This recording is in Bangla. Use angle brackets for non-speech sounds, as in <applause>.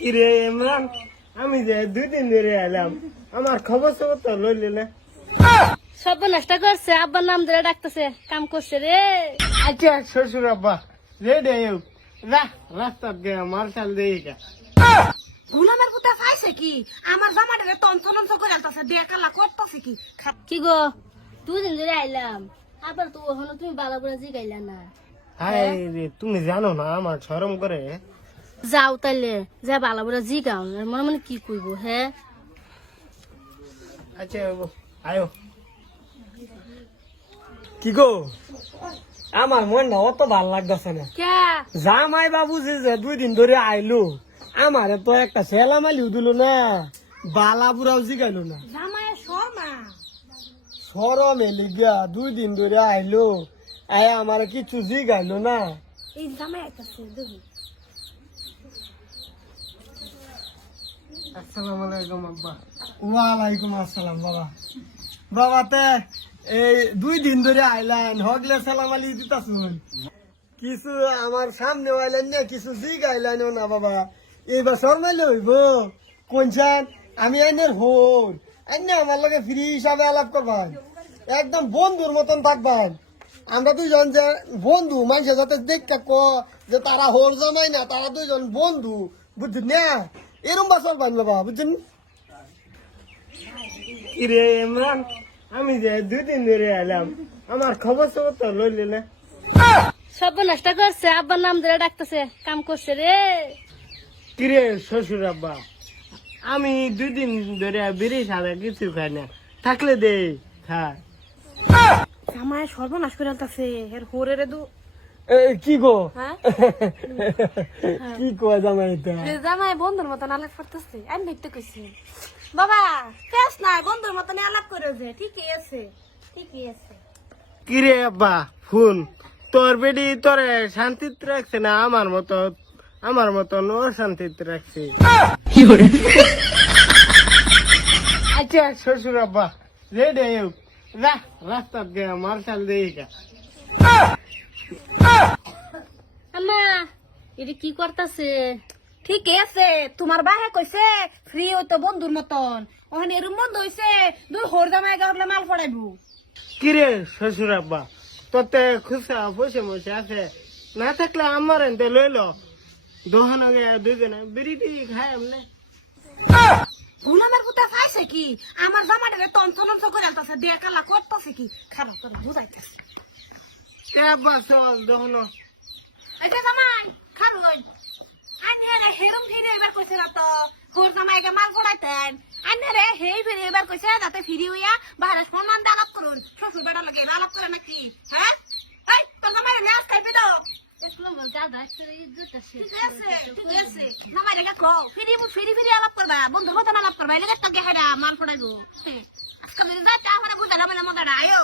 কিরে ইমরান? আমি যে দুই দিন ধরে এলাম। আমার খবর সবর তো লইলে না। সব নষ্ট করছে আব্বার নাম ধরে ডাকতেছে কাম করছে রে। আচ্ছা শ্বশুর আব্বা রেডি রা রাস্তার গে মার্শাল দেইকা গুলামের পুতা পাইছে কি? আমার জামাটারে করে আনতাছে দেখালা করতেছে কি? গো দুদিন ধরে আইলাম। আবার তো ওখানে তুমি বালা বুড়া জিগাইলা না। হাই রে তুমি জানো না আমার শরম করে? যাও তাইলে যা বালা বুড়া জিগাও আর মনে মনে কি কইব হ্যাঁ আচ্ছা আয়ো কি গো? আমার মনটা অত ভালো লাগতেছে না। কে? জামাই বাবু যে যে দুই দিন ধরে আইলো আমারে তো একটা সেলামালিও দিল না বালা বুড়াও জিগাইলো না। সরম এলি গিয়া দুই দিন ধরে আইলো আয় আমার কিছু জিগাইলো না এই জামাই আইতাছে দেখি আসসালামু আলাইকুম ওয়ালাইকুম আসসালাম, বাবা। এই দুই দিন ধরে হগলে সালাম কিছু আমার সামনে না, কিছু আইলেন না, বাবা। আমি আইনের হোর আইনে আমার লগে ফ্রি হিসাবে আলাপ করবান। একদম বন্ধুর মতন থাকবান। আমরা দুইজন যে বন্ধু, মানুষের যাতে দেখা যে তারা হোর জমাই না, তারা দুইজন বন্ধু বুঝছেন না? এরম বাবা বুঝছেন? কিরে ইমরান আমি যে দুই দিন ধরে এলাম আমার খবর সবর তো লইলে না। সব নষ্ট করছে আব্বার নাম ধরে ডাকতেছে কাম করছে রে। কিরে শ্বশুর আব্বা আমি দুই দিন ধরে বিড়ি সাদা কিছু খাই না থাকলে দে খা। জামাইয়ের সর্বনাশ করে আনতাছে এর হোরেরে দু। কি গো? হ্যাঁ? <laughs> কি কয় জামাই এটা? জামাই বন্ধুর মতন আলাপ করতেছে আমি দেখতে কইছি। বাবা কেস নাই বন্ধুর মতন আলাপ করে যে ঠিকই আছে ঠিকই আছে। কিরে আব্বা ফোন। তোর বেডি তোরে শান্তিতে রাখছে না? আমার মতো আমার মতন অশান্তিতে রাখছে। আচ্ছা শ্বশুর আব্বা রেডি রা রাস্তার গে মার্শাল দেইকা আম্মা এটা কি করতেছে? ঠিকই আছে তোমার বাহে কইছে ফ্রি হইতো বন্ধুর মতন। ওখানে এরম বন্ধ হইছে দুই হোর জামাই মাল পড়াইবো কিরে শ্বশুর আব্বা তোতে খুশা বসে বসে আছে? না থাকলে আমার এনতে লইল। দোহানো গে দুজনে বিড়িটি খাই আমনে গুলামের পুতা পাইছে কি? আমার জামাটারে তঞ্চন করে আনতাছে দেখালা করতেছে কি? খারাপ করে বুঝাইতেছে। কে আব্বা চল দোহানো আচ্ছা জামাই খারুন আইন হে হেরম ফিরে এবার কইছে না তো হোর জামাইকে মাল পড়াইতেন আইন রে হেই ফিরে এবার কইছে যাতে ফিরি হইয়া বাইরে সম্মান আলাপ করুন শ্বশুর বেটা লাগে আলাপ করে নাকি হ্যাঁ এই তোর জামাই রে আজ খাইবি তো ঠিক আছে ঠিক আছে জামাই রে কো ফিরি ফিরি ফিরি আলাপ করবা বন্ধুর মতন আলাপ করবা এটা তো গেহারা মাল পড়াইবো আজকাল যাতে আমার বুঝা না মানে মজা আয়ো